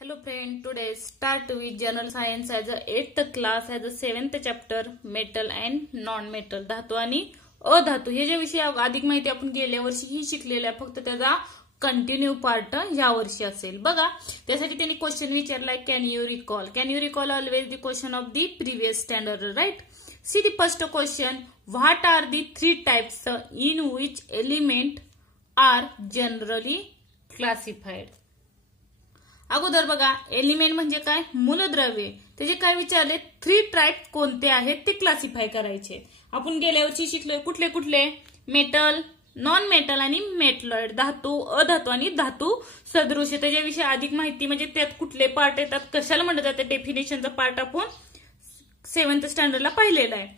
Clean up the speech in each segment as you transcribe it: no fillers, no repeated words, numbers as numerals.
Hello friend, today start with general science as a 8th class as a 7th chapter metal and non-metal धातू आणि अधातू हे जे विषय अधिक माहिती आपण गेल्या वर्षी ही शिकलेल्या फक्त त्याचा कंटिन्यू पार्ट या वर्षी असेल बघा त्यासाठी त्यांनी क्वेश्चन विचारलाय can you recall always the question of the previous standard right see the first question what are the three types in which element are generally classified अगोदर बघा एलिमेंट म्हणजे काय मूलद्रव्ये त्याचे काय विचारले थ्री टाइप कोणते आहेत ते क्लासिफाय करायचे आपण गेल्या वर्षी शिकलोय कुठले कुठले मेटल नॉन मेटल आणि मेटलॉइड धातू अधातू आणि धातू सदृश त्याच्याविषयी अधिक माहिती म्हणजे त्यात कुठले पार्ट येतात कशाला म्हणतात जाते डेफिनेशनचा पार्ट आपण 7th स्टँडर्डला पाहिलेला आहे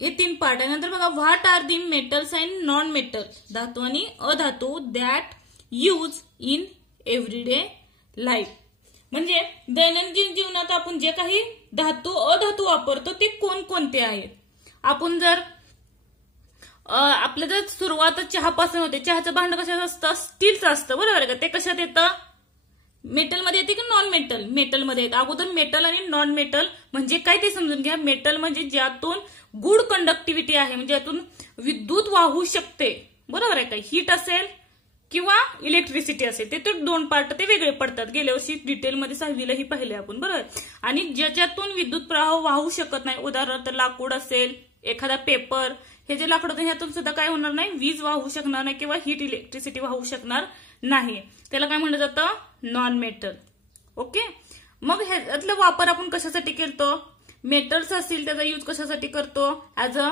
हे तीन पार्ट आहे नंतर बघा what are the metals and non metal धातू आणि अधातू that use in everyday life म्हणजे दैनंदिन जीवनात आपण जे काही धातू अधातू वापरतो ते कोणकोणते आहेत आपण जर आपलं जर सुरुवात चहापासून होते चहाचं भांड कशाचं असतं स्टीलचं असतं बरोबर आहे का ते कशात येतं मेटलमध्ये येते की नॉन मेटल मेटलमध्ये येतं अगोदर मेटल आणि नॉन मेटल म्हणजे काय ते समजून घ्या मेटल म्हणजे ज्यातून गुड कंडक्टिव्हिटी आहे म्हणजे ज्यातून विद्युत वाहू शकते बरोबर आहे का हीट असेल किंवा इलेक्ट्रिसिटी असेल ते दोन पार्ट ते वेगळे पडतात गेल्या वर्षी डिटेलमध्ये 6वीला ही पाहिले आपण बरोबर आणि ज्याच्यातून विद्युत प्रवाह वाहू शकत नाही उदाहरणार्थ लाकूड असेल एखादा पेपर हे जे लाकूड ह्यातून सुद्धा काय होणार नाही वीज वाहू शकणार नाही किंवा हीट इलेक्ट्रिसिटी वाहू शकणार नाही त्याला काय म्हणलं जातं नॉन मेटल ओके मग ह्यातला वापर आपण कशासाठी करतो मेटल्स असतील त्याचा यूज कशासाठी करतो as a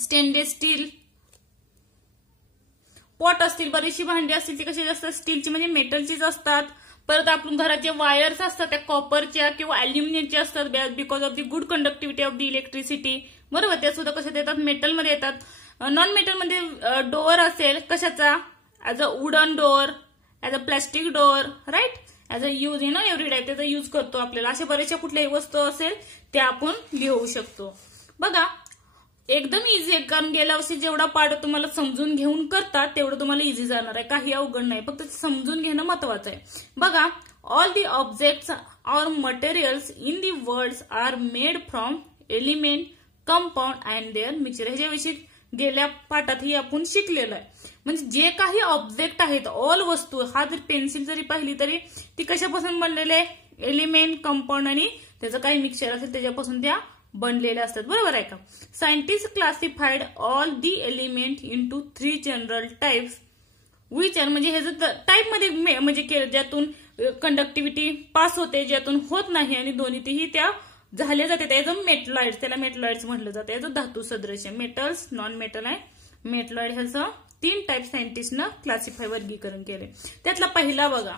stainless steel pot असतील बरीचशी भांडी असतील ती कशी असतात स्टीलची म्हणजे मेटलचीच असतात परत आपण घराचे वायर्स असतात त्या कॉपरच्या किंवा अल्युमिनियमच्या असतात because of the good conductivity of the electricity बरोबर त्या सुद्धा कशात येतात मेटलमध्ये येतात नॉन मेटलमध्ये डोअर असेल कशाचा as a wooden door as a plastic door right as a use in every त्याचा यूज करतो आपल्याला अशा बऱ्याचशा कुठल्याही वस्तू असेल त्या आपण लिहू शकतो बघा एकदम इझी आहे कारण गेल्या वर्षी जेवढा पार्ट तुम्हाला समजून घेऊन करतात तेवढं तुम्हाला इझी जाणार आहे काही अवघड नाही फक्त समजून घेणं महत्वाचं आहे बघा all the objects or materials in the world are made from element compound and their mixture ह्याच्याविषयी गेल्या पाठातही आपण शिकलेलं आहे म्हणजे जे काही ऑब्जेक्ट आहेत ऑल वस्तू हा जर पेन्सिल जरी पाहिली तरी ती कशापासून बनलेले आहे एलिमेंट कंपाऊंड आणि त्याचं काही मिक्सचर असेल त्याच्यापासून त्या बनलेले असतात बरोबर आहे का scientist classified all the element into 3 general types which are म्हणजे हे जर टाइप मध्ये म्हणजे ज्यातून कंडक्टिव्हिटी पास होते ज्यातून होत नाही आणि दोन्हीही त्या झाल्या जाते त्याचं मेटलॉइड्स त्याला मेटलॉइड्स म्हटलं जातं याचं धातू सदृश मेटल्स नॉन मेटल आहे मेटलॉइड ह्याचं 3 टाइप सायंटिस्टनं क्लासिफाय वर्गीकरण केले त्यातला पहिला बघा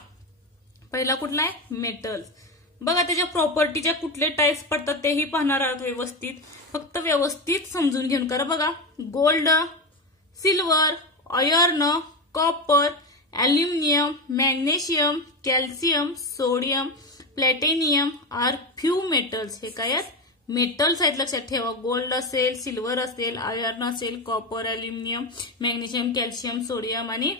पहिला कुठला आहे मेटल्स बघा त्याच्या प्रॉपर्टीच्या कुठले टाइप्स पडतात तेही पाहणार आहात व्यवस्थित फक्त व्यवस्थित समजून घेऊन करा बघा gold silver iron copper aluminium magnesium calcium sodium platinum are few metals हे काय आहेत मेटल्स आहेत लक्षात ठेवा गोल्ड असेल सिल्वर असेल आयर्न असेल copper aluminium magnesium calcium sodium आणि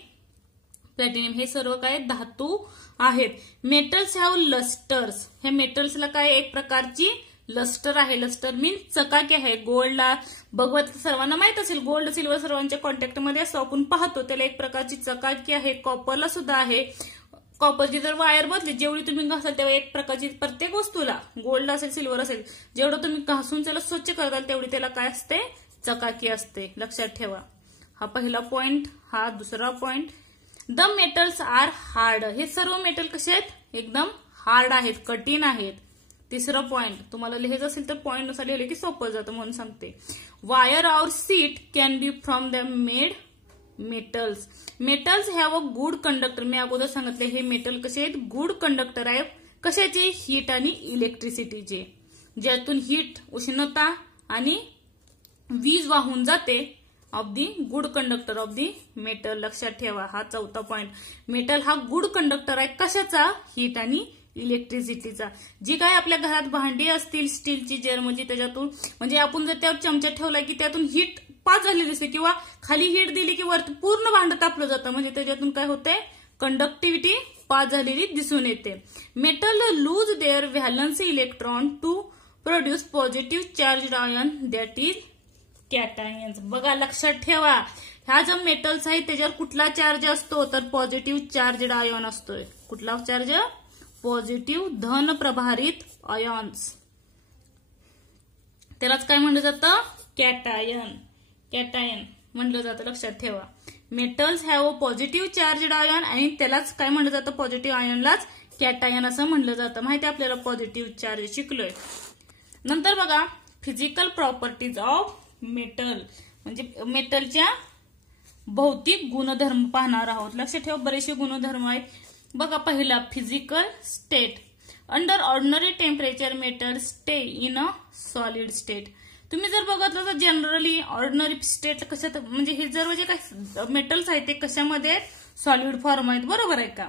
प्लॅटिनियम हे सर्व काय धातू आहेत मेटल्स हॅव लस्टर्स हे मेटल्सला काय एक प्रकारची लस्टर आहे लस्टर मीन चकाकी आहे गोल्डला भगवत सर्वांना माहित असेल गोल्ड सिल्वर सर्वांच्या कॉन्टॅक्टमध्ये असतो आपण पाहतो त्याला एक प्रकारची चकाकी आहे कॉपरला सुद्धा आहे कॉपरची जर वायर बदली जेवढी तुम्ही घासाल तेव्हा एक प्रकारची प्रत्येक वस्तूला गोल्ड असेल सिल्वर असेल जेवढं तुम्ही घासून त्याला स्वच्छ करताल तेवढी त्याला काय असते चकाकी असते लक्षात ठेवा हा पहिला पॉइंट हा दुसरा point the metals are hard हे सर्व मेटल कसे आहेत एकदम हार्ड आहेत कठीण आहेत तिसरं पॉइंट तुम्हाला लिहायचं असेल तर पॉइंट नुसार लिहिले की सोपं जातं म्हणून सांगते वायर और sheet can be from the made metals metals have a good conductor मी अगोदर सांगितले हे मेटल कसे आहेत गुड कंडक्टर आहे कशाचे हीट आणि इलेक्ट्रिसिटीचे ज्यातून हीट उष्णता आणि वीज वाहून जाते of the good conductor of the metal लक्षात ठेवा हा चौथा पॉइंट मेटल हा गुड कंडक्टर आहे कशाचा हीट आणि इलेक्ट्रिसिटीचा जी काय आपल्या घरात भांडी असतील स्टीलची जर्मची त्याच्यातून म्हणजे आपण जर त्यावर चमचा ठेवला की त्यातून हीट पास झाली दिसते किंवा खाली हीट दिली की वरती पूर्ण भांड तापलं जातं म्हणजे त्याच्यातून काय होते कंडक्टिव्हिटी पास झालेली दिसून येते. Metal lose their valency electron to produce positive charge ion that is cations. बघा लक्षात ठेवा, ह्या जो मेटल्स आहेत त्याच्यावर कुठला चार्ज असतो तर पॉझिटिव्ह चार्ज आयन असतोय. कुठला चार्ज? पॉझिटिव्ह धन प्रभारित आयन्स. त्यालाच काय म्हणलं जातं? कॅटायन. कॅटायन म्हणलं जातं. लक्षात ठेवा, metals have a positive charge ion आणि त्यालाच काय म्हणलं जातं? पॉझिटिव्ह आयनलाच कॅटायन असं म्हणलं जातं. माहिती आपल्याला पॉझिटिव्ह चार्ज शिकलोय. नंतर बघा फिजिकल प्रॉपर्टीज ऑफ मेटल, म्हणजे मेटलच्या भौतिक गुणधर्म पाहणार आहोत. लक्षात ठेवा, बरेचसे गुणधर्म आहेत. बघा पहिला physical state. Under ordinary temperature metal stay in a solid state. तुम्ही जर बघितलं तर जनरली ऑर्डिनरी स्टेट कशात, म्हणजे हे जर जे काही मेटल्स आहेत ते कशामध्ये सॉलिड फॉर्म आहेत, बरोबर आहे का?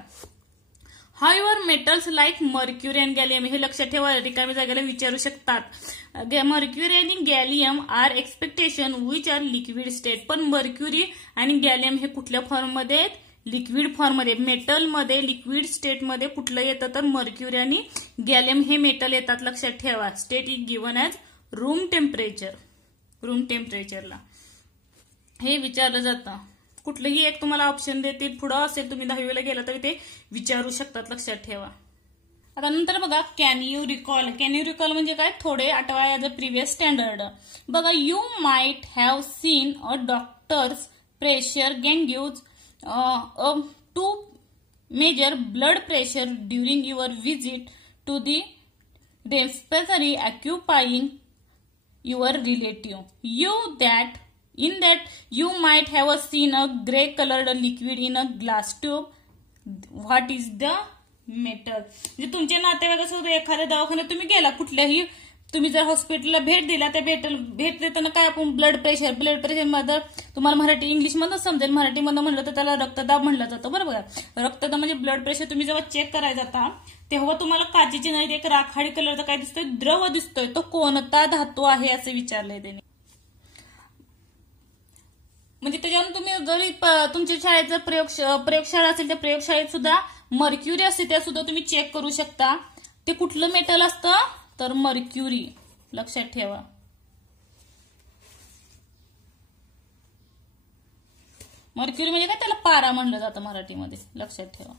However metals like mercury and gallium, हे लक्षात ठेवा, रिकामी जागेला विचारू शकतात. मर्क्युरी आणि gallium are expectation which are liquid state. पण मर्क्युरी आणि गॅलियम हे कुठल्या फॉर्म मध्ये आहेत? लिक्विड फॉर्म मध्ये. मेटल मध्ये लिक्विड स्टेट मध्ये कुठलं येतं तर मर्क्युरी आणि गॅलियम हे मेटल येतात. लक्षात ठेवा, state is given as room temperature. Room टेम्परेचरला हे विचारलं जातं. कुठलंही एक तुम्हाला ऑप्शन देतील, पुढं असेल तुम्ही 10वीला गेला तरी ते विचारू शकतात. लक्षात ठेवा. आता नंतर बघा can you recall. Can you recall म्हणजे काय? थोडे आठवा ॲज अ प्रिव्हियस स्टँडर्ड. बघा you might have seen a doctor's pressure gauges to measure blood pressure during your visit to the dispensary occupying your relative. In that you might have seen a grey colored liquid in a glass tube. What is the metal? म्हणजे तुमच्या नातेवाईकासोबत एखाद्या दवाखान्यात तुम्ही गेला, कुठल्याही तुम्ही जर हॉस्पिटलला भेट दिला, त्या भेट देताना काय आपण ब्लड प्रेशर मध्ये तुम्हाला मराठी इंग्लिश मधून समजेल, मराठीमध्ये म्हणलं तर त्याला रक्तदाब म्हणलं जातं, बरोबर. रक्तदाब म्हणजे ब्लड प्रेशर. तुम्ही जेव्हा चेक करायला जाता तेव्हा तुम्हाला काचेची नाही एक राखाडी कलरचा काय दिसतोय? द्रव दिसतोय. तो कोणता धातू आहे असे विचारलंय त्याने. म्हणजे त्याच्यावरून तुम्ही जरी तुमच्या शाळेत जर प्रयोगशाळा असेल त्या प्रयोगशाळेत सुद्धा मर्क्युरी असते, त्या सुद्धा तुम्ही चेक करू शकता. ते कुठलं मेटल असतं तर मर्क्युरी. लक्षात ठेवा. मर्क्युरी म्हणजे काय? त्याला पारा म्हणलं जातं मराठीमध्ये. लक्षात ठेवा.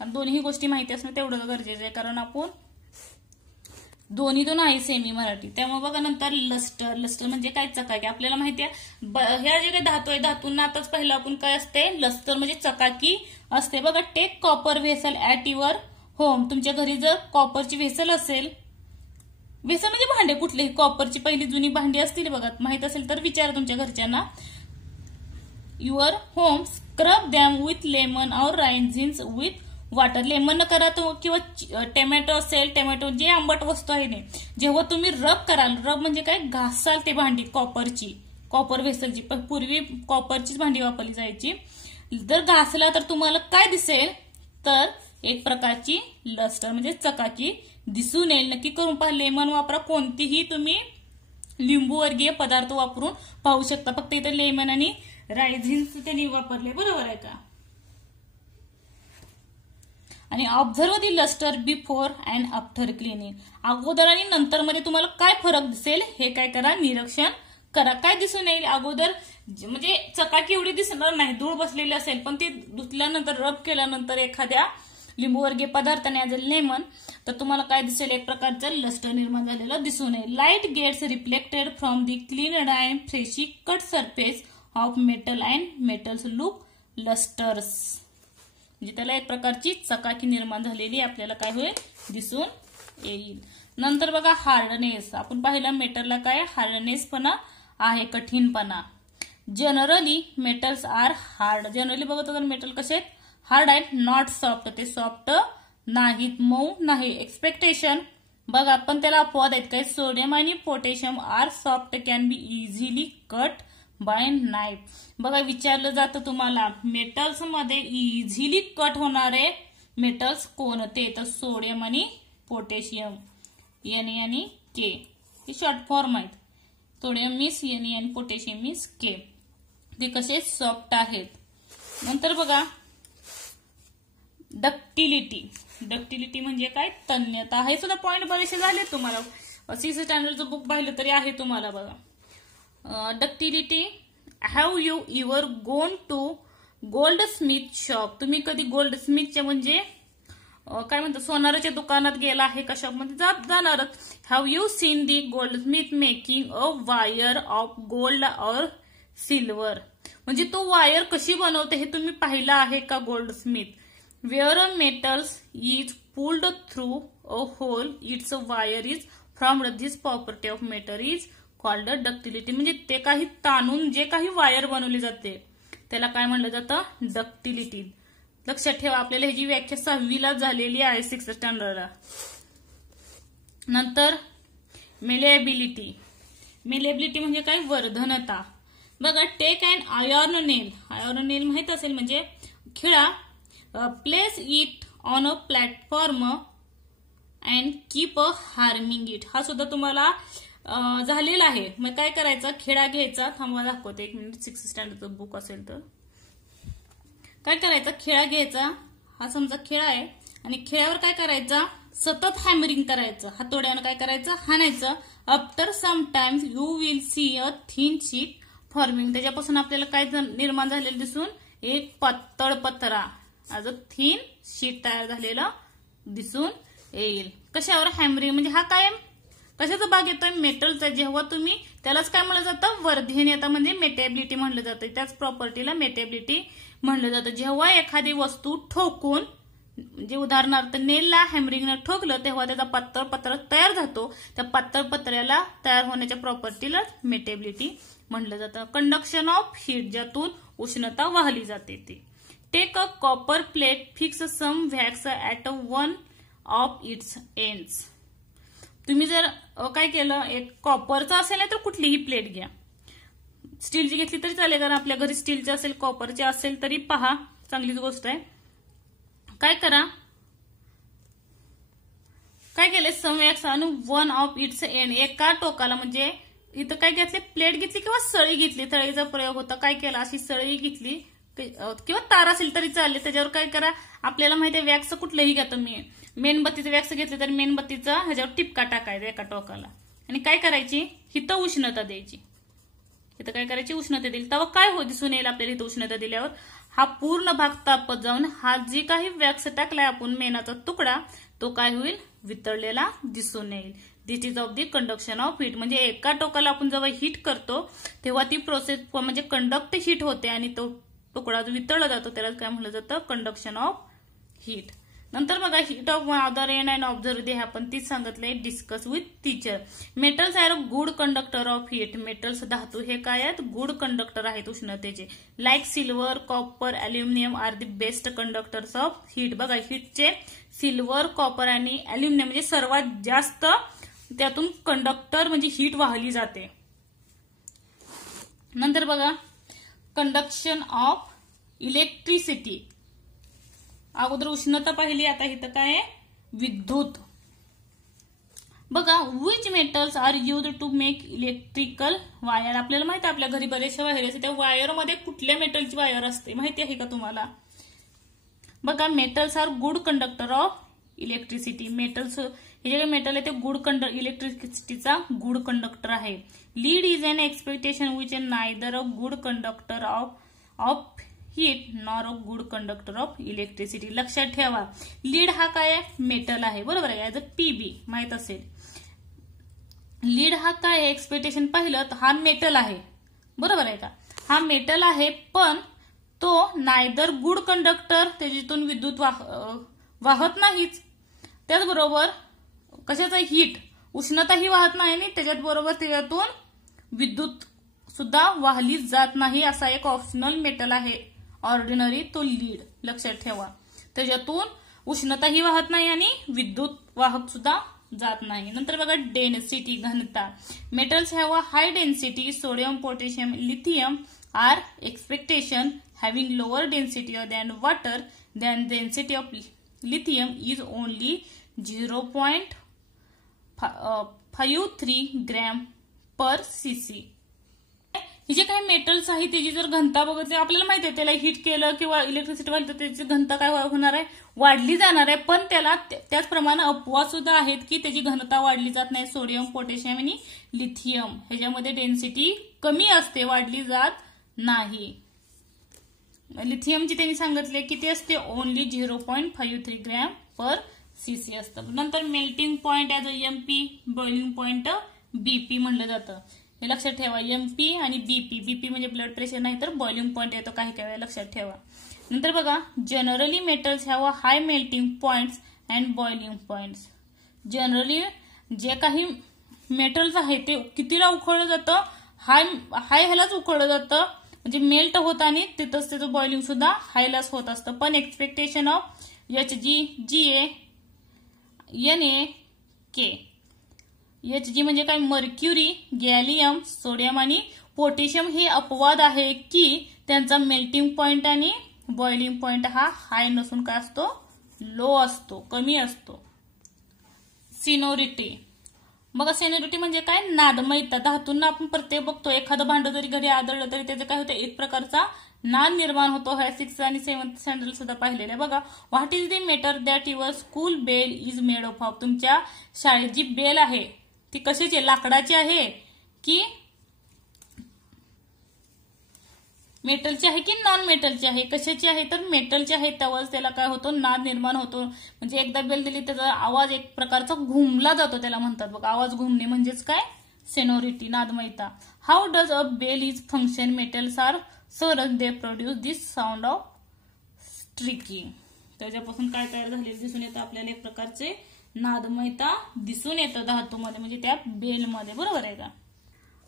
आणि दोन्ही गोष्टी माहिती असणं तेवढं गरजेचं आहे, कारण आपण दोन्ही तो नाही सेमी मराठी. त्यामुळे बघा नंतर लस्टर. लस्टर म्हणजे काय? चकाकी. आपल्याला माहिती आहे ह्या जे काही धातू आहे धातूंना आताच पहिलं आपण काय असते? लस्टर म्हणजे चकाकी असते. बघा take copper vessel at your home. तुमच्या घरी जर कॉपरची व्हेसल असेल, व्हेसल म्हणजे भांडे कुठलेही, कॉपरची पहिली जुनी भांडी असतील बघा, माहित असेल तर विचारा तुमच्या घरच्यांना. Your home scrub them with lemon और रायझिन्स विथ वॉटर. लेमन करा तो, किंवा टोमॅटो असेल, टोमॅटो जे आंबट वस्तू आहे ने, जेव्हा तुम्ही रब कराल, रब म्हणजे काय? घासाल ते भांडी कॉपरची, कॉपर व्हेसलची. पूर्वी कॉपरचीच भांडी वापरली जायची. जर घासला तर तुम्हाला काय दिसेल तर एक प्रकारची लस्टर म्हणजे चकाकी दिसून येईल. नक्की करून पहा. लेमन वापरा, कोणतीही तुम्ही लिंबूवर्गीय पदार्थ वापरून पाहू शकता. फक्त इथे लेमन आणि रायझिन्स त्यांनी वापरले, बरोबर आहे का? आणि observe the lustre before and after cleaning. अगोदर आणि नंतर मध्ये तुम्हाला काय फरक दिसेल हे काय करा? निरीक्षण करा. काय दिसून येईल? अगोदर म्हणजे चकाकी एवढी दिसणार नाही, धूळ बसलेली असेल, पण ते धुतल्यानंतर रब केल्यानंतर एखाद्या लिंबूवर्गीय पदार्थाने ॲज अ लेमन, तर तुम्हाला काय दिसेल? एक प्रकारचं लस्टर निर्माण झालेलं दिसून येईल. Light gets reflected from the clean and freshly cut surface of metal and metals look lustres. म्हणजे त्याला एक प्रकारची चकाकी निर्माण झालेली आपल्याला काय होईल? दिसून येईल. नंतर बघा हार्डनेस. आपण पाहिलं मेटलला काय? हार्डनेसपणा आहे, कठीणपणा. Generally metals are hard. Generally बघत तर मेटल कसे आहेत? हार्ड आहेत, नॉट सॉफ्ट. ते सॉफ्ट नाहीत, मऊ नाही. एक्सपेक्टेशन बघा पण त्याला अपवाद आहेत. काय? सोडियम आणि potassium are soft, can be easily cut by knife. बघा विचारलं जातं तुम्हाला मेटल्स मध्ये इझिली कट होणारे मेटल्स कोणते? तर सोडियम आणि पोटॅशियम. Na आणि K हे शॉर्ट फॉर्म आहेत. सोडियम मीन्स Na आणि पोटॅशियम मीन्स K. ते कसे? सॉफ्ट आहेत. नंतर बघा डक्टिलिटी म्हणजे काय? तन्यता. हे सुद्धा पॉइंट बरेचसे झाले तुम्हाला, 6th स्टँडर्डचं बुक पाहिलं तरी आहे तुम्हाला बघा. डक्टिलिटी. हॅव यू इव्हर गोन टू गोल्ड स्मिथ शॉप? तुम्ही कधी गोल्ड स्मिथच्या म्हणजे काय म्हणतात सोनाराच्या दुकानात गेला आहे का? शॉपमध्ये जाणारच. Have you seen the gold Smith making a wire of gold और सिल्वर? म्हणजे तो वायर कशी बनवते हे तुम्ही पाहिलं आहे का goldsmith? Where a metals is pulled through a hole its wire is from this property of metal is called ductility. म्हणजे ते काही ताणून जे काही वायर बनवली जाते त्याला काय म्हणलं जातं? डक्टिलिटी. लक्षात ठेवा, आपल्याला ह्याची व्याख्या 6वीला झालेली आहे 6th स्टँडर्डला. नंतर मेलेबिलिटी. मेलेबिलिटी म्हणजे काय? वर्धनता. बघा, take and iron nail. Iron nail माहित असेल म्हणजे खिळा. Place it on a platform and keep a hammering it. हा सुद्धा तुम्हाला झालेला आहे. मग काय करायचं? खिळा घ्यायचा. थांबा दाखवते 1 मिनिट. 6th स्टँडर्डचं बुक असेल तर काय करायचं? खिळा घ्यायचा. हा समजा खिळा आहे आणि खिळ्यावर काय करायचा? सतत हॅमरिंग करायचं. हातोड्यानं काय करायचं? हाणायचं. After some times you will see a thin sheet forming. त्याच्यापासून आपल्याला काय निर्माण झालेलं दिसून? एक पातळ पत्रा, आज अ थिन शीट तयार झालेला दिसून येईल. कशावर? हॅमरिंग. म्हणजे हा काय कशाचा भाग येतोय? मेटलचा. जेव्हा तुम्ही त्यालाच काय म्हणलं जातं? वर्धनीयता म्हणजे मेटेबिलिटी म्हणलं जातं. त्याच प्रॉपर्टीला मेटेबिलिटी म्हणलं जातं. जेव्हा एखादी वस्तू ठोकून, म्हणजे उदाहरणार्थ नेलला हॅमरिंगनं ठोकलं तेव्हा त्याचा पातळ पत्रा तयार झातो. त्या पातळ पत्र्याला तयार होण्याच्या प्रॉपर्टीला मेटेबिलिटी म्हणलं जातं. कंडक्शन ऑफ हीट, ज्यातून उष्णता वाहली जाते ते. Take a copper plate, fix some wax at one of its ends. तुम्ही जर काय केलं, एक कॉपरचा असेल नाही तर कुठलीही प्लेट घ्या. स्टीलची घेतली तरी चालेल, कारण आपल्या घरी स्टीलची असेल कॉपरची असेल तरी पहा, चांगलीच गोष्ट आहे. काय करा, काय केले? सम वॅक्स आणि वन ऑफ इट्स एंड. एका टोकाला म्हणजे इथं काय घेतले? प्लेट घेतली किंवा सळी घेतली. सळीचा प्रयोग होता. काय केला? अशी सळी घेतली किंवा तार असेल तरी चालले. त्याच्यावर काय करा? आपल्याला माहिती आहे वॅक्स कुठलंही घ्या तुम्ही. मेणबत्तीचं वॅक्स घेतलं तर मेणबत्तीचा ह्याच्यावर टिपका टाकायचा एका टोकाला आणि काय करायची? हिथं उष्णता द्यायची. इथं काय करायची? उष्णता दिली. तेव्हा काय हो दिसून येईल आपल्याला? इथं उष्णता दिल्यावर हा पूर्ण भाग तापत जाऊन हा जी काही वॅक्स टाकलाय आपण मेणाचा तुकडा तो काय होईल? वितळलेला दिसून येईल. This is of the conduction of heat. म्हणजे एका टोकाला आपण जेव्हा हीट करतो तेव्हा ती प्रोसेस म्हणजे कंडक्ट हीट होते आणि तो तुकडा जो वितळला जातो त्याला काय म्हटलं जातं? Conduction of heat. नंतर बघा, heat of other end and observe they. आपण तीच सांगितलंय. Discuss with teacher. Metals are good conductor of heat. Metals धातू हे काय आहेत? गुड कंडक्टर आहेत उष्णतेचे. Like silver, copper, aluminium are the best conductors of heat. बघा, हीटचे सिल्वर, कॉपर आणि अल्युमिनियम म्हणजे सर्वात जास्त त्यातून कंडक्टर म्हणजे हीट वाहली जाते. नंतर बघा, कंडक्शन ऑफ इलेक्ट्रिसिटी. अगोदर उष्णता पाहिली, आता इथं काय आहे? विद्युत. बघा, which metals are use to make electrical wire. आपल्याला माहिती आहे आपल्या घरी बरेचशा वायर असते. त्या वायरमध्ये कुठल्या मेटलची वायर असते माहिती आहे का तुम्हाला? बघा, metals are good conductor of electricity. Metals हे जे मेटल आहे ते गुड इलेक्ट्रिसिटीचा गुड कंडक्टर आहे. Lead is an expectation which is neither a good conductor of heat nor a good conductor of electricity. लक्षात ठेवा, लीड हा काय आहे? मेटल आहे. बरोबर आहे. ऍज अ पीबी माहित असेल. लीड हा काय आहे? एक्सपेक्टेशन पाहिलं तर हा मेटल आहे. बरोबर आहे का? हा मेटल आहे, पण तो नायदर गुड कंडक्टर, त्याच्यातून विद्युत वाहत नाहीच. त्याचबरोबर कशाचा? हीट, उष्णताही वाहत नाही आणि त्याच्याबरोबर त्याच्यातून विद्युत सुद्धा वाहली जात नाही. असा एक ऑप्शनल मेटल आहे ऑर्डिनरी, तो लीड. लक्षात ठेवा, त्याच्यातून उष्णताही वाहत नाही आणि विद्युत वाहक सुद्धा जात नाही. नंतर बघा, डेन्सिटी, घनता. Metals have a high density. Sodium, potassium, lithium are expectation having lower density than water. Than density of lithium is only 0.53 gram per CC. ही जे काही मेटल्स आहे त्याची जर घनता बघितली आपल्याला माहिती आहे, त्याला हिट केलं किंवा इलेक्ट्रिसिटी वाढली तर त्याची घनता काय होणार आहे, वाढली जाणार आहे. पण त्याला त्याचप्रमाणे अपवाद सुद्धा आहेत की त्याची घनता वाढली जात नाही. सोडियम, पोटॅशियम आणि लिथियम ह्याच्यामध्ये डेन्सिटी कमी असते, वाढली जात नाही. लिथियमची त्यांनी सांगितले किती असते, ओनली 0.53 ग्रॅम पर सीसी असतं. नंतर melting point as a MP, boiling point BP म्हणलं जातं. हे लक्षात ठेवा, एमपी आणि बीपी. बीपी म्हणजे ब्लड प्रेशर नाही तर बॉइलिंग पॉइंट येतो काही काही वेळा, लक्षात ठेवा. नंतर बघा, generally metals have a high melting points and boiling points. Generally जे काही मेटल्स आहे ते कितीला उकळलं जातं, हाय ह्यालाच उकळलं जातं, म्हणजे मेल्ट होत आणि तिथंच त्याचं बॉइलिंग सुद्धा हायलाच होत असतं. पण expectation of HG, GA, NA, K. HG म्हणजे काय, मर्क्युरी, गॅलियम, सोडियम आणि पोटॅशियम हे अपवाद आहे की त्यांचा मेल्टिंग पॉइंट आणि बॉइलिंग पॉइंट हा हाय नसून काय असतो, लो असतो, कमी असतो. सिनोरिटी. मग सिनोरिटी म्हणजे काय, नादमयता. धातूंना आपण प्रत्येक बघतो, एखादं भांडं जरी घरी आदळलं तरी त्याचं काय होतं, एक प्रकारचा नाद निर्माण होतो. हे 6th आणि 7th स्टँडर्ड सुद्धा पाहिलेलं आहे बघा. What is the metal that your school bell is made of. तुमच्या शाळेत जी बेल आहे ती कशाची, लाकडाची आहे की मेटलची आहे की नॉन मेटलची आहे, कशाची आहे तर मेटलची आहे. त्यावेळेस त्याला काय होतो, नाद निर्माण होतो. म्हणजे एकदा बेल दिली त्याचा आवाज एक प्रकारचा घुमला जातो, त्याला म्हणतात बघा आवाज घुमणे, म्हणजेच काय, सोनोरिटी, नादमयता. How does a bell is function, metals are sonorous they produce this sound of striking. त्याच्यापासून काय तयार झालेलं दिसून येतं आपल्याला, एक प्रकारचे नादमयता दिसून येतं धातूमध्ये, म्हणजे त्या बेलमध्ये. बरोबर आहे का.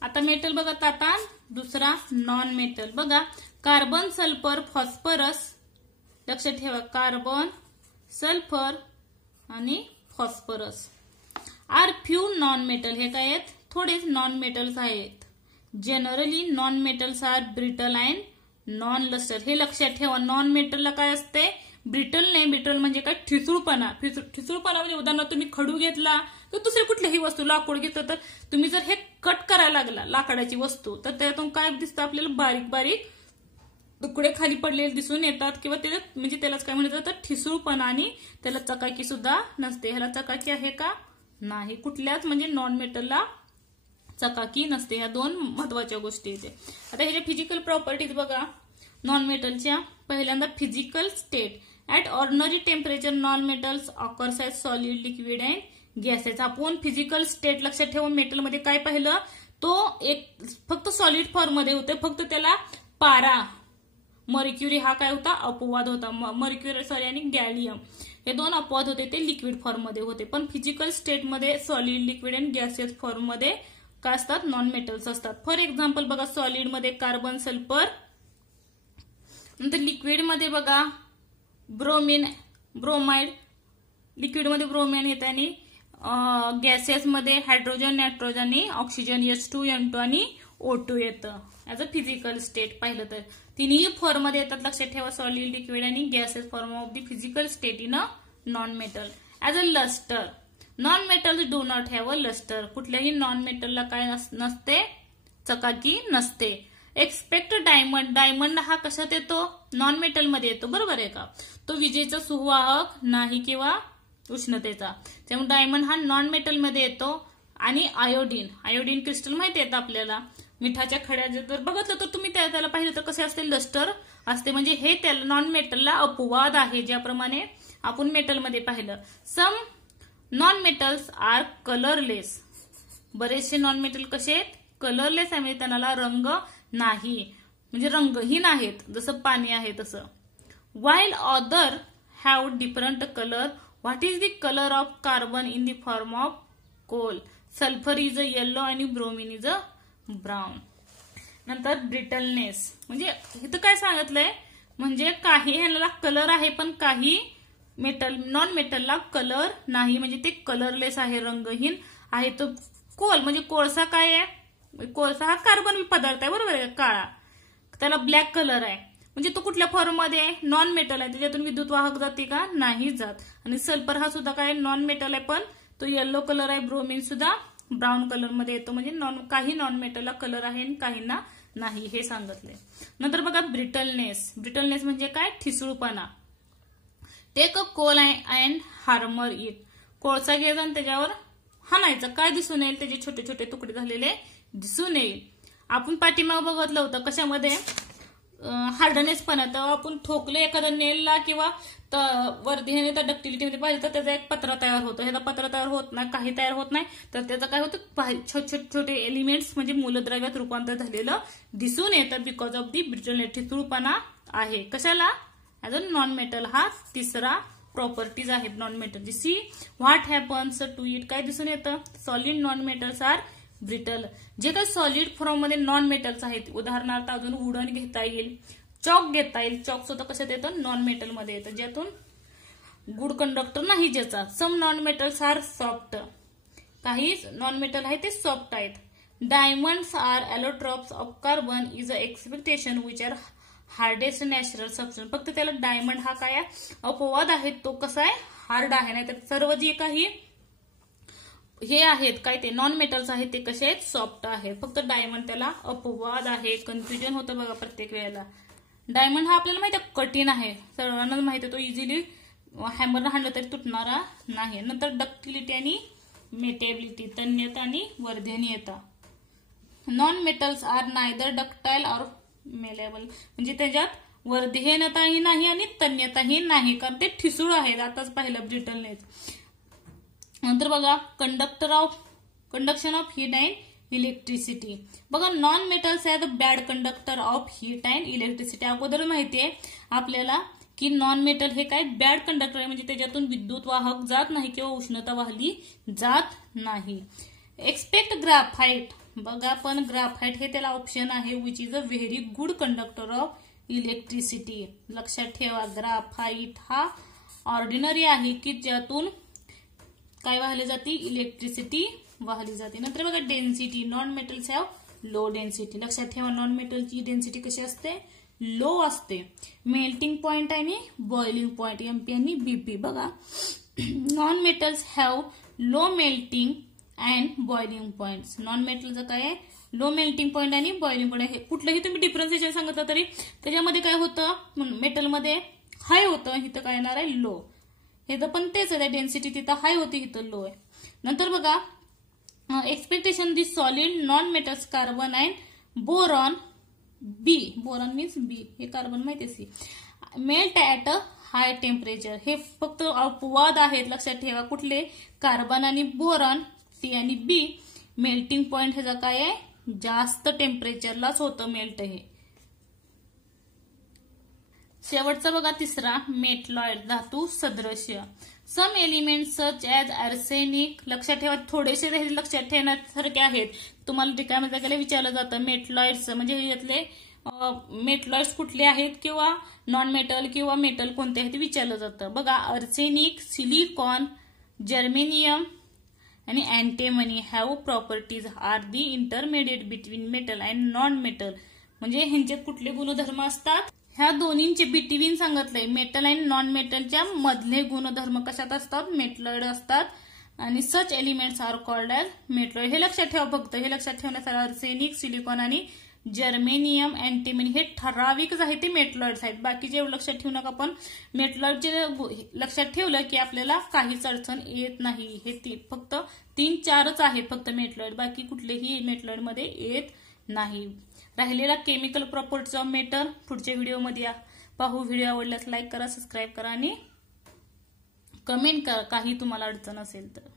आता मेटल बघा, आता दुसरा नॉन मेटल बघा. Carbon, sulphur, phosphorus. लक्षात ठेवा, कार्बन, सल्फर आणि phosphorus are few non metal. हे काय आहेत, थोडेच नॉन मेटल्स आहेत. Generally non metals are brittle and non lustre. हे लक्षात ठेवा, नॉन मेटलला काय असते, ब्रिटल नाही. ब्रिटल म्हणजे काय, ठिसूळपणा. ठिसूळपणा म्हणजे उदाहरणार्थ तुम्ही खडू घेतला तर दुसरी कुठलीही वस्तू, लाकूड घेतलं तर तुम्ही जर हे कट करायला लागला लाकडाची वस्तू तर त्यातून काय दिसतं आपल्याला, बारीक बारीक तुकडे खाली पडलेले दिसून येतात. किंवा त्याच्यात म्हणजे त्यालाच काय म्हणतात तर ठिसूळपणा, आणि त्याला चकाकी सुद्धा नसते. ह्याला चकाकी आहे का, नाही. कुठल्याच म्हणजे नॉन मेटलला चकाकी नसते. ह्या दोन महत्वाच्या गोष्टी आहेत. आता ह्याच्या फिजिकल प्रॉपर्टीज बघा नॉन मेटलच्या. पहिल्यांदा physical state. At ordinary temperature non metals occurs as solid, liquid and gases. आपण फिजिकल स्टेट लक्षात ठेवा, मेटलमध्ये काय पाहिलं, तो एक फक्त सॉलिड फॉर्म मध्ये होते, फक्त त्याला पारा, मर्क्युरी हा काय होता, अपवाद होता. मर्क्युरी आणि गॅलियम हे दोन अपवाद होते, ते लिक्विड फॉर्म मध्ये होते. पण फिजिकल स्टेटमध्ये solid, liquid and gases form मध्ये काय असतात, नॉन मेटल्स असतात. फॉर एक्झाम्पल बघा, सॉलिड मध्ये कार्बन, सल्फर. नंतर लिक्विड मध्ये बघा ब्रोमीन, ब्रोमाइड. लिक्विड मध्ये ब्रोमीन येते आणि गॅसेस मध्ये हायड्रोजन, नायट्रोजन आणि ऑक्सिजन, H2, N2 आणि O2 येतं. ऍज अ फिजिकल स्टेट पाहिलं तर तिन्ही फॉर्म मध्ये येतात. लक्षात ठेवा, सॉलिड, लिक्विड आणि gases form of the physical state in a non metal. As a lustre, non metals do not have a lustre. कुठल्याही नॉन मेटलला काय नसते, चकाकी नसते. Expect diamond. डायमंड हा कशात येतो, नॉन मेटल मध्ये येतो. बरोबर आहे का. तो विजेचा सुवाहक नाही किंवा उष्णतेचा, त्यामुळे डायमंड हा नॉन मेटल मध्ये येतो. आणि आयोडीन, आयोडीन क्रिस्टल माहिती येतं आपल्याला, मिठाच्या खड्या जर बघितलं तर तुम्ही त्याला पाहिलं तर कसे असते, लस्टर असते. म्हणजे हे त्याला नॉन मेटलला अपवाद आहे, ज्याप्रमाणे आपण मेटलमध्ये पाहिलं. Some non metals are colourless. बरेचसे नॉन मेटल कसे आहेत, कलरलेस आहे, म्हणजे त्यांना रंग नाही, म्हणजे रंगहीन आहेत, जसं पाणी आहे तसं. While other have different colour. What is the colour of carbon in the form of coal. Sulphur is a yellow आणि ब्रोमीन इज अ ब्राऊन. नंतर ब्रिटलनेस, म्हणजे इथं काय सांगितलंय, म्हणजे काही ह्याला कलर आहे पण काही मेटल, नॉन मेटलला कलर नाही, म्हणजे ते कलरलेस आहे, रंगहीन आहे. तो कोल म्हणजे कोळसा काय आहे, कोळसा हा कार्बन पदार्थ आहे. बरोबर आहे, काळा, त्याला ब्लॅक कलर आहे. म्हणजे तो कुठल्या फॉर्म मध्ये आहे, नॉन मेटल आहे. त्याच्यातून विद्युत वाहक जाते का, नाही जात. आणि सल्फर हा सुद्धा काय नॉन मेटल आहे, पण तो येलो कलर आहे. ब्रोमीन सुद्धा ब्राऊन कलर मध्ये येतो. म्हणजे काही नॉन मेटलला कलर आहे आणि काहींना नाही हे सांगितलंय. नंतर बघा ब्रिटलनेस. ब्रिटलनेस म्हणजे काय? ठिसूळपणा. Take a coal and hammer it. कोळसा घ्यायचा आणि त्याच्यावर हाणायचं. काय दिसून येईल? त्याचे छोटे छोटे तुकडे झालेले दिसून येईल. आपण पाठीमाग बघितलं होतं कशामध्ये? हार्डनेस पण. तर आपण ठोकले एखाद्या नेलला किंवा वर्धेने तर डक्टिलिटीमध्ये पाहिजे तर त्याचा एक पत्रा तयार होतो. ह्याचा पत्रा तयार होत नाही, काही तयार होत नाही. तर त्याचं काय होतं? छोटे छोटे एलिमेंट्स म्हणजे मूलद्रव्यात रूपांतर झालेलं दिसून येतं बिकॉज ऑफ दी ब्रिटलनेस. ठिसूळपणा आहे. कशाला? As a non metal. हा तिसरा प्रॉपर्टीज आहे नॉन मेटलची. See what happens to it. काय दिसून येतं? Solid non metals are brittle. जे काही सॉलिड फॉर्म मध्ये नॉन मेटल्स आहेत, उदाहरणार्थ अजून वुडन घेता येईल, चॉक घेता येईल. चॉक सुद्धा कशात येतं? नॉन मेटल मध्ये येतं, ज्यातून गुड कंडक्टर नाही ज्याचा. Some non metals are soft. काही नॉन मेटल आहे ते सॉफ्ट आहेत. Diamonds are allotropes of carbon is a expectation which are hardest natural substance. फक्त त्याला डायमंड हा काय अपवाद आहे, तो कसा आहे? हार्ड आहे. नाही तर सर्व जे काही हे आहेत काय ते नॉन मेटल्स आहेत ते कसे आहेत? सॉफ्ट आहेत. फक्त डायमंड त्याला अपवाद आहे. कन्फ्युजन होतं बघा प्रत्येक वेळेला. डायमंड हा आपल्याला माहिती आहे कठीण आहे, सर्वांना माहिती आहे, तो इझिली हॅमरनं हाणलं तरी तुटणारा नाही. नंतर डक्टिलिटी आणि मेटेबिलिटी. तन्यता आणि वर्धनीयता. Non metals are neither ductile or malleable. म्हणजे त्याच्यात वर्धनीयताही नाही आणि तन्यताही नाही, कारण ते ठिसूळ आहेत. आताच पाहिलं ब्रिटलनेस. नंतर बघा conduction of heat and electricity. बघा non metals are the bad conductor of heat and electricity. अगोदर माहितीये आपल्याला की नॉन मेटल हे काय? बॅड कंडक्टर आहे. म्हणजे त्याच्यातून विद्युत वाहक जात नाही किंवा उष्णता वाहली जात नाही. Expect graphite. बघा पण ग्राफाइट हे त्याला ऑप्शन आहे which is a very good conductor of electricity. लक्षात ठेवा ग्राफाइट हा ऑर्डिनरी आहे की ज्यातून काय वाहली जाते? इलेक्ट्रिसिटी वाहली जाते. नंतर बघा density. Non metals have low density. लक्षात ठेवा नॉन मेटलची डेन्सिटी कशी असते? लो असते. मेल्टिंग पॉइंट आणि बॉइलिंग पॉइंट एमपी आणि बीपी. बघा non metals have low melting and boiling point. Non मेटलचं काय आहे? लो मेल्टिंग पॉइंट आणि बॉइलिंग पॉइंट आहे. कुठलंही तुम्ही डिफरन्सिएशन सांगितलं तरी त्याच्यामध्ये काय होतं? मेटलमध्ये हाय होतं, इथं काय येणार आहे? लो. इथं पण तेच आहे, डेन्सिटी तिथं हाय होती, इथं लो आहे. नंतर बघा expectation the solid non metals carbon and boron B. Boron means B, हे कार्बन माहिती C. Melt at a high temperature. हे फक्त अपवाद आहेत, लक्षात ठेवा. कुठले? कार्बन आणि बोरॉन सी आणि बी. मेल्टिंग पॉइंट ह्याचा काय आहे? जास्त टेम्परेचरलाच होतं मेल्ट हे. शेवटचा बघा तिसरा मेटलॉइड. धातू सदृश्य. Some element such as arsenic. लक्षात ठेवा थोडेसे लक्षात ठेवण्यासारखे आहेत. तुम्हाला ठिकाणी विचारलं जातं मेटलॉइड्स म्हणजे यातले मेटलॉइड्स कुठले आहेत किंवा नॉन मेटल किंवा मेटल कोणते आहेत ते विचारलं जातं. बघा आर्सेनिक, सिलिकॉन, जर्मेनियम आणि antimony have properties are the intermediate between metal and non metal. म्हणजे ह्यांचे कुठले गुणधर्म असतात? ह्या दोन्हींचे बिटवीन सांगितलंय. मेटल अँड नॉन मेटलच्या मधले गुणधर्म कशात असतात? मेटलॉइड असतात. आणि such elements are called as metalloid. हे लक्षात ठेवा फक्त. हे लक्षात ठेवण्यासाठी आर्सेनिक, सिलिकॉन आणि जर्मेनियम, अँटीमनी हे ठराविकच आहे ते मेटलॉइड्स आहेत. बाकीचे एवढं लक्षात ठेवू नका. पण मेटलॉइडचे लक्षात ठेवलं की आपल्याला काहीच अडचण येत नाही. हे फक्त 3-4च आहेत फक्त मेटलॉइड, बाकी कुठलेही मेटलॉइड मध्ये येत नाही. राहिलेला केमिकल प्रॉपर्टीज ऑफ मेटल पुढच्या व्हिडिओमध्ये पाहू. व्हिडिओ आवडल्यास लाईक करा, सबस्क्राईब करा आणि कमेंट करा काही तुम्हाला अडचण असेल तर.